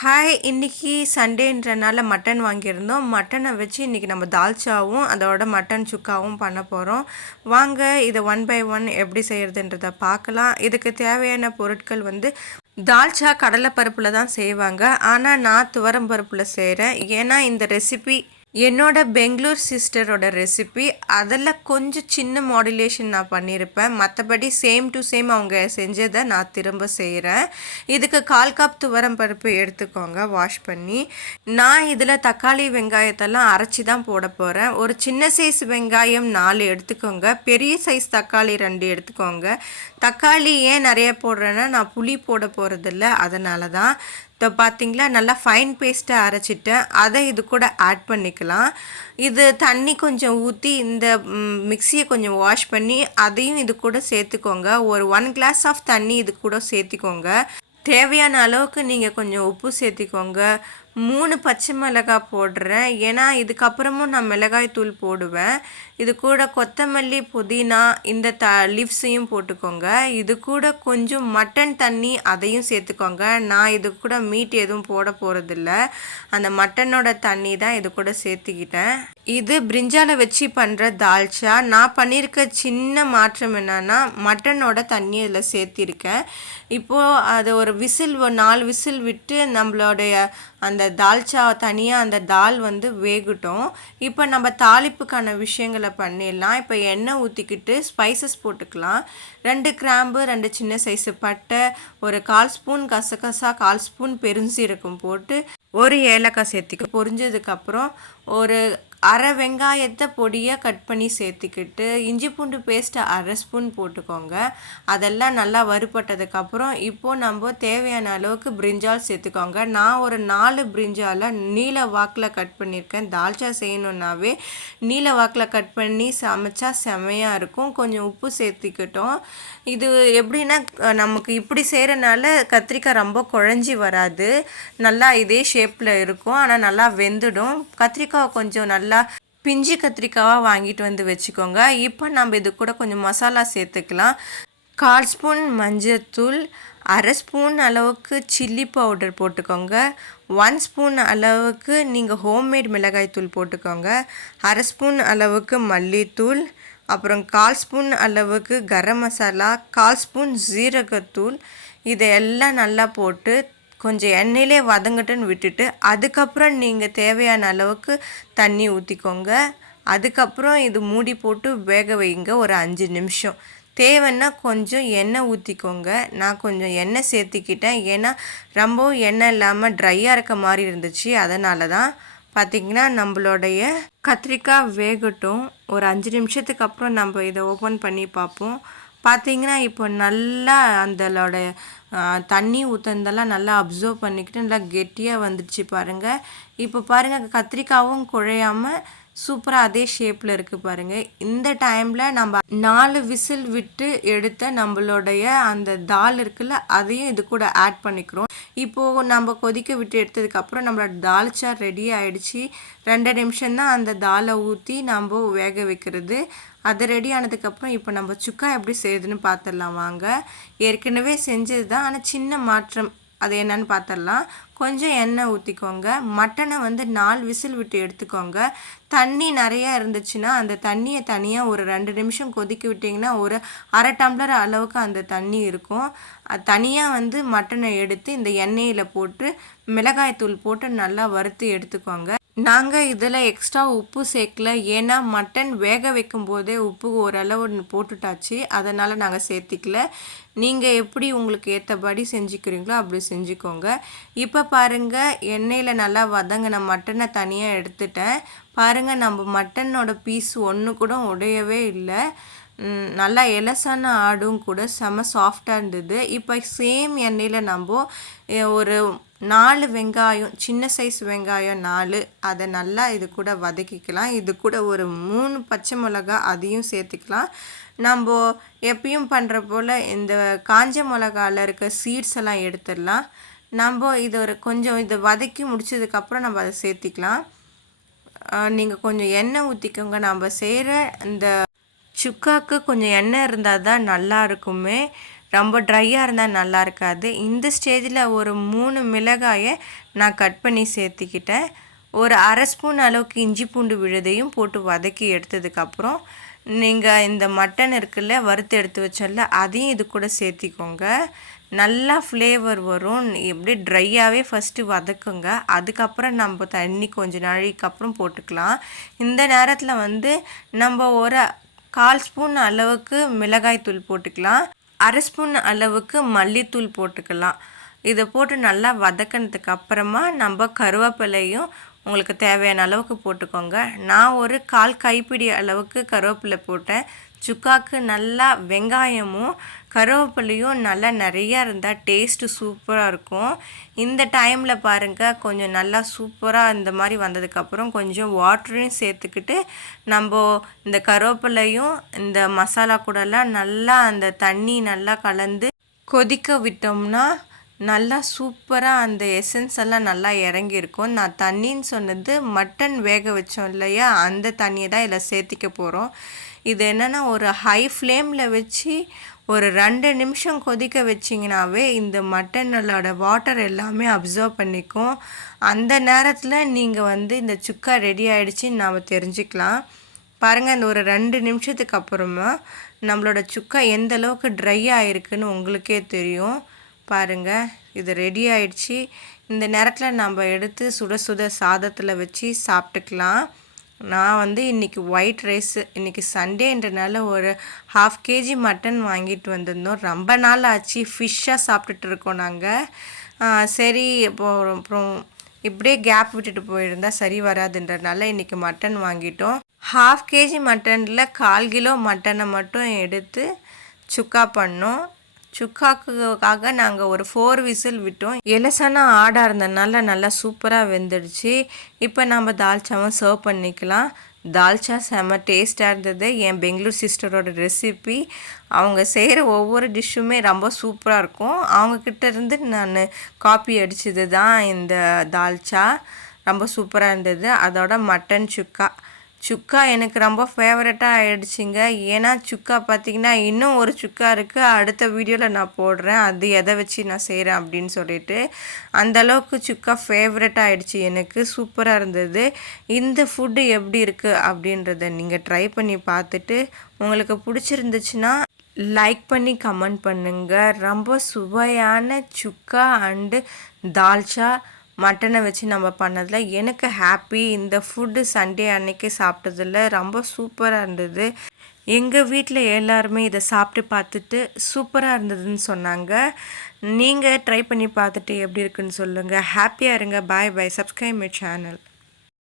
Hi! இன்னைக்கு சண்டேன்றனால mutton வாங்கியிருந்தோம். மட்டன வச்சு இன்னைக்கு நம்ம தால்ச்சாவும், அதோட மட்டன் சுக்காவும் பண்ண போறோம். வாங்க இத ஒன் பை ஒன் எப்படி செய்றதுன்றத பார்க்கலாம். இதுக்கு தேவையான பொருட்கள் வந்து தால்ச்சா கடலை பருப்புல தான் செய்வாங்க. ஆனா நான் துவரம் பருப்புல செய்றேன். ஏன்னா இந்த ரெசிபி என்னோட பெங்களூர் சிஸ்டரோட ரெசிபி. அதில் கொஞ்சம் சின்ன மாடுலேஷன் நான் பண்ணியிருப்பேன். மற்றபடி சேம் டு சேம் அவங்க செஞ்சதை நான் திரும்ப செய்கிறேன். இதுக்கு 1/4 கப் துவரம் பருப்பு எடுத்துக்கோங்க வாஷ் பண்ணி. நான் இதில் தக்காளி வெங்காயத்தெல்லாம் அரைச்சி தான் போட போகிறேன். ஒரு சின்ன சைஸ் வெங்காயம் 4 எடுத்துக்கோங்க. பெரிய சைஸ் தக்காளி 2 எடுத்துக்கோங்க. தக்காளி ஏன் நிறைய போடுறேன்னா நான் புளி போட போகிறதில்ல, அதனால தான். இப்போ பார்த்தீங்களா, நல்லா ஃபைன் பேஸ்ட்டாக அரைச்சிட்டேன். அதை இது கூட ஆட் பண்ணிக்கலாம். இது தண்ணி கொஞ்சம் ஊற்றி இந்த மிக்சியை கொஞ்சம் வாஷ் பண்ணி அதையும் இது கூட சேர்த்துக்கோங்க. ஒரு 1 கிளாஸ் ஆஃப் தண்ணி இது கூட சேர்த்துக்கோங்க. தேவையான அளவுக்கு நீங்கள் கொஞ்சம் உப்பு சேர்த்திக்கோங்க. 3 பச்சை மிளகாய் போடுறேன். ஏன்னா இதுக்கப்புறமும் நான் மிளகாய் தூள் போடுவேன். இது கூட கொத்தமல்லி, புதினா இந்த லீவ்ஸையும் போட்டுக்கோங்க. இது கூட கொஞ்சம் மட்டன் தண்ணி அதையும் சேர்த்துக்கோங்க. நான் இது கூட மீட் எதுவும் போட போகிறதில்ல. அந்த மட்டனோட தண்ணி தான் இது கூட சேர்த்துக்கிட்டேன். இது பிரிஞ்சாலை வச்சு பண்ணுற தால்ச்சா. நான் பண்ணியிருக்க சின்ன மாற்றம் என்னன்னா மட்டனோட தண்ணி இதில் சேர்த்திருக்கேன். இப்போது அது ஒரு 4 விசில் விட்டு நம்மளுடைய அந்த தால்ச்சா தனியாக அந்த தால் வந்து வேகட்டும். இப்போ நம்ம தாளிப்புக்கான விஷயங்களை பண்ணிடலாம். இப்போ எண்ணெய் ஊற்றிக்கிட்டு ஸ்பைசஸ் போட்டுக்கலாம். 2 கிராம்பு, 2 சின்ன சைஸு பட்டை, ஒரு 1/4 ஸ்பூன் கசகசா, 1/4 ஸ்பூன் பெருஞ்சீரகம் போட்டு ஒரு ஏலக்காய் சேர்த்திக்க. பொரிஞ்சதுக்கப்புறம் ஒரு அரை வெங்காயத்தை பொடியாக கட் பண்ணி சேர்த்துக்கிட்டு இஞ்சி பூண்டு பேஸ்ட்டு 1/2 ஸ்பூன் போட்டுக்கோங்க. அதெல்லாம் நல்லா வறுபட்டதுக்கப்புறம் இப்போது நம்ம தேவையான அளவுக்கு பிரிஞ்சால் சேர்த்துக்கோங்க. நான் ஒரு 4 பிரிஞ்சாலை நீல வாக்கில் கட் பண்ணியிருக்கேன். தால்ச்சா செய்யணுன்னாவே நீல வாக்கில் கட் பண்ணி சமைச்சா செமையாக இருக்கும். கொஞ்சம் உப்பு சேர்த்துக்கிட்டோம். இது எப்படின்னா நமக்கு இப்படி செய்கிறனால கத்திரிக்காய் ரொம்ப குழஞ்சி வராது. நல்லா இதே ஷேப்பில் இருக்கும். ஆனால் நல்லா வெந்துடும். கத்திரிக்காய் கொஞ்சம் நல்லா பிஞ்சு கத்திரிக்காவாக வாங்கிட்டு வந்து வச்சுக்கோங்க. இப்போ நம்ம இது கூட கொஞ்சம் மசாலா சேர்த்துக்கலாம். 1/4 ஸ்பூன் மஞ்சத்தூள், 1/2 ஸ்பூன் அளவுக்கு சில்லி பவுடர் போட்டுக்கோங்க. 1 ஸ்பூன் அளவுக்கு நீங்கள் ஹோம்மேட் மிளகாய் தூள் போட்டுக்கோங்க. 1/2 ஸ்பூன் அளவுக்கு மல்லித்தூள், அப்புறம் 1/4 ஸ்பூன் அளவுக்கு கரம் மசாலா, 1/4 ஸ்பூன் ஜீரகத்தூள். இதையெல்லாம் நல்லா போட்டு கொஞ்சம் எண்ணெயிலே வதங்கட்டுன்னு விட்டுட்டு அதுக்கப்புறம் நீங்கள் தேவையான அளவுக்கு தண்ணி ஊற்றிக்கோங்க. அதுக்கப்புறம் இது மூடி போட்டு வேக வைங்க ஒரு 5 நிமிஷம். தேவைன்னா கொஞ்சம் எண்ணெய் ஊற்றிக்கோங்க. நான் கொஞ்சம் எண்ணெய் சேர்த்திக்கிட்டேன். ஏன்னா ரொம்பவும் எண்ணெய் இல்லாமல் ட்ரையாக இருக்க மாதிரி இருந்துச்சு. அதனால தான். பார்த்திங்கன்னா நம்மளுடைய கத்திரிக்காய் வேகட்டும். ஒரு 5 நிமிஷத்துக்கு அப்புறம் நம்ம இதை ஓப்பன் பண்ணி பார்ப்போம். பார்த்திங்கன்னா இப்போ நல்லா அந்தளோட தண்ணி ஊற்றுனதெல்லாம் நல்லா அப்சர்வ் பண்ணிக்கிட்டு நல்லா கெட்டியாக வந்துடுச்சு பாருங்கள். இப்போ பாருங்கள் கத்திரிக்காவும் குழையாமல் சூப்பராக அதே ஷேப்பில் இருக்குது பாருங்கள். இந்த டைமில் நம்ம 4 விசில் விட்டு எடுத்த நம்மளுடைய அந்த தால் இருக்குல்ல, அதையும் இது கூட ஆட் பண்ணிக்கிறோம். இப்போது நம்ம கொதிக்க விட்டு எடுத்ததுக்கப்புறம் நம்மளோட தால்ச்சா ரெடி ஆகிடுச்சு. 2 நிமிஷம்தான் அந்த தாலை ஊற்றி நம்ம வேக வைக்கிறது. அது ரெடி ஆனதுக்கப்புறம் இப்போ நம்ம சுக்கா எப்படி செய்யுதுன்னு பார்த்துடலாம் வாங்க. ஏற்கனவே செஞ்சது தான், ஆனால் சின்ன மாற்றம். அது என்னன்னு பார்த்துடலாம். கொஞ்சம் எண்ணெய் ஊற்றிக்கோங்க. மட்டனை வந்து 4 விசில் விட்டு எடுத்துக்கோங்க. தண்ணி நிறையா இருந்துச்சுன்னா அந்த தண்ணியை தனியாக ஒரு 2 நிமிஷம் கொதிக்க விட்டிங்கன்னா ஒரு 1/2 டம்ளர் அளவுக்கு அந்த தண்ணி இருக்கும். தனியாக வந்து மட்டனை எடுத்து இந்த எண்ணெயில் போட்டு மிளகாய் தூள் போட்டு நல்லா வறுத்து எடுத்துக்கோங்க. நாங்கள் இதில் எக்ஸ்ட்ரா உப்பு சேர்க்கல. ஏன்னா மட்டன் வேக வைக்கும் போதே உப்பு ஓரளவு போட்டுட்டாச்சு. அதனால் நாங்கள் சேர்த்திக்கல. நீங்கள் எப்படி உங்களுக்கு ஏற்றபடி செஞ்சுக்கிறீங்களோ அப்படி செஞ்சுக்கோங்க. இப்போ பாருங்கள் எண்ணெயில் நல்லா வதங்கின மட்டனை தனியாக எடுத்துட்டேன். பாருங்கள் நம்ம மட்டனோட பீஸ் ஒன்று கூட உடையவே இல்லை. நல்லா எலசான ஆடும் கூட செம சாஃப்டாக இருந்தது. இப்போ சேம் எண்ணெயில் நம்ம ஒரு 4 வெங்காயம், சின்ன சைஸ் வெங்காயம் 4, அதை நல்லா இது கூட வதக்கிக்கலாம். இது கூட ஒரு 3 பச்சை மிளகா அதையும் சேர்த்துக்கலாம். நம்ம எப்பயும் பண்ணுற போல் இந்த காஞ்ச மிளகாவில் இருக்க சீட்ஸ் எல்லாம் எடுத்துடலாம். நம்ம இது ஒரு கொஞ்சம் இதை வதக்கி முடிச்சதுக்கப்புறம் நம்ம அதை சேர்த்திக்கலாம். நீங்கள் கொஞ்சம் எண்ணெய் ஊற்றிக்கோங்க. நம்ம செய்கிற இந்த சுக்காவுக்கு கொஞ்சம் எண்ணெய் இருந்தால் தான் நல்லா இருக்குமே. ரொம்ப ட்ரையாக இருந்தால் நல்லா இருக்காது. இந்த ஸ்டேஜில் ஒரு 3 மிளகாயை நான் கட் பண்ணி சேர்த்துக்கிட்டேன். ஒரு அரை ஸ்பூன் அளவுக்கு இஞ்சி பூண்டு விழுதையும் போட்டு வதக்கி எடுத்ததுக்கப்புறம் நீங்கள் இந்த மட்டன் இருக்குல்ல, வறுத்து எடுத்து வச்சோம்ல, அதையும் இது கூட சேர்த்திக்கோங்க. நல்லா ஃப்ளேவர் வரும். எப்படி ட்ரையாகவே ஃபஸ்ட்டு வதக்குங்க. அதுக்கப்புறம் நம்ம தண்ணி கொஞ்சம் நாளைக்கு அப்புறம் போட்டுக்கலாம். இந்த நேரத்தில் வந்து நம்ம ஒரு 1/4 ஸ்பூன் அளவுக்கு மிளகாய் தூள் போட்டுக்கலாம். அரை ஸ்பூன் அளவுக்கு மல்லித்தூள் போட்டுக்கலாம். இதை போட்டு நல்லா வதக்கினதுக்கு அப்புறமா நம்ம கருவேப்பிலையும் உங்களுக்கு தேவையான அளவுக்கு போட்டுக்கோங்க. நான் ஒரு 1/4 கைப்பிடி அளவுக்கு கருவேப்பிலை போட்டேன். சுக்காக்கு நல்லா வெங்காயமும் கருவேப்பிலையும் நல்லா நிறையா இருந்தால் டேஸ்ட்டு சூப்பராக இருக்கும். இந்த டைமில் பாருங்கள், கொஞ்சம் நல்லா சூப்பராக இந்த மாதிரி வந்ததுக்கப்புறம் கொஞ்சம் வாட்டரையும் சேர்த்துக்கிட்டு நம்ம இந்த கருவேப்பிலையும் இந்த மசாலா கூடலாம் நல்லா அந்த தண்ணி நல்லா கலந்து கொதிக்க விட்டோம்னா நல்லா சூப்பராக அந்த எசன்ஸ் எல்லாம் நல்லா இறங்கியிருக்கும். நான் தண்ணின்னு சொன்னது மட்டன் வேக வச்சோம் இல்லையா, அந்த தண்ணியை தான் இதில் சேர்த்திக்க போகிறோம். இது என்னென்னா ஒரு ஹை ஃப்ளேமில் வச்சு ஒரு 2 நிமிஷம் கொதிக்க வச்சிங்கனாவே இந்த மட்டனோட வாட்டர் எல்லாமே அப்சர்வ் பண்ணிக்கும். அந்த நேரத்தில் நீங்கள் வந்து இந்த சுக்கா ரெடி ஆகிடுச்சின்னு நாம் தெரிஞ்சுக்கலாம். பாருங்கள், இந்த ஒரு 2 நிமிஷத்துக்கு அப்புறமா நம்மளோட சுக்கா எந்த அளவுக்கு ட்ரை ஆகிருக்குன்னு உங்களுக்கே தெரியும். பாருங்கள், இது ரெடி ஆயிடுச்சு. இந்த நேரத்தில் நம்ம எடுத்து சுட சுட சாதத்தில் வச்சு சாப்பிட்டுக்கலாம். நான் வந்து இன்றைக்கி ஒயிட் ரைஸு, இன்றைக்கி சண்டேன்றனால ஒரு 1/2 kg மட்டன் வாங்கிட்டு வந்திருந்தோம். ரொம்ப நாள் ஆச்சு, ஃபிஷ்ஷாக சாப்பிட்டுட்டு இருக்கோம் நாங்கள். சரி, அப்புறம் இப்படியே கேப் விட்டுட்டு போயிருந்தா சரி வராதுன்றனால இன்றைக்கி மட்டன் வாங்கிட்டோம். 1/2 kg மட்டனில் 1/4 கிலோ மட்டனை மட்டும் எடுத்து சுக்கா பண்ணோம். சுக்காக்குக்காக நாங்கள் ஒரு 4 விசில் விட்டோம். எலசான ஆடாக இருந்ததுனால நல்லா சூப்பராக வெந்துடுச்சு. இப்போ நம்ம தால்ச்சாவும் சர்வ் பண்ணிக்கலாம். தால்ச்சா செம்ம டேஸ்ட்டாக இருந்தது. என் பெங்களூர் சிஸ்டரோட ரெசிபி. அவங்க செய்கிற ஒவ்வொரு டிஷ்ஷுமே ரொம்ப சூப்பராக இருக்கும். அவங்கக்கிட்ட இருந்து நான் காப்பி அடித்தது தான் இந்த தால்ச்சா. ரொம்ப சூப்பராக இருந்தது. அதோட மட்டன் சுக்கா எனக்கு ரொம்ப ஃபேவரட்டாக ஆகிடுச்சிங்க. ஏன்னா சுக்கா பார்த்திங்கன்னா இன்னும் ஒரு சுக்கா இருக்குது, அடுத்த வீடியோவில் நான் போடுறேன் அது எதை வச்சு நான் செய்கிறேன் அப்படின்னு சொல்லிட்டு. அந்தளவுக்கு சுக்கா ஃபேவரட்டாக ஆகிடுச்சி எனக்கு. சூப்பராக இருந்தது. இந்த ஃபுட்டு எப்படி இருக்குது அப்படின்றத நீங்கள் ட்ரை பண்ணி பார்த்துட்டு உங்களுக்கு பிடிச்சிருந்துச்சுன்னா லைக் பண்ணி கமெண்ட் பண்ணுங்கள். ரொம்ப சுவையான சுக்கா அண்டு தால்ச்சா மட்டனை வச்சு நம்ம பண்ணதில் எனக்கு ஹாப்பி. இந்த ஃபுட்டு சண்டே அன்னைக்கு சாப்பிட்டதில் ரொம்ப சூப்பராக இருந்தது. எங்கள் வீட்டில் எல்லாருமே இதை சாப்பிட்டு பார்த்துட்டு சூப்பராக இருந்ததுன்னு சொன்னாங்க. நீங்கள் ட்ரை பண்ணி பார்த்துட்டு எப்படி இருக்குன்னு சொல்லுங்கள். ஹாப்பியாக இருங்க. Bye bye. Subscribe my channel.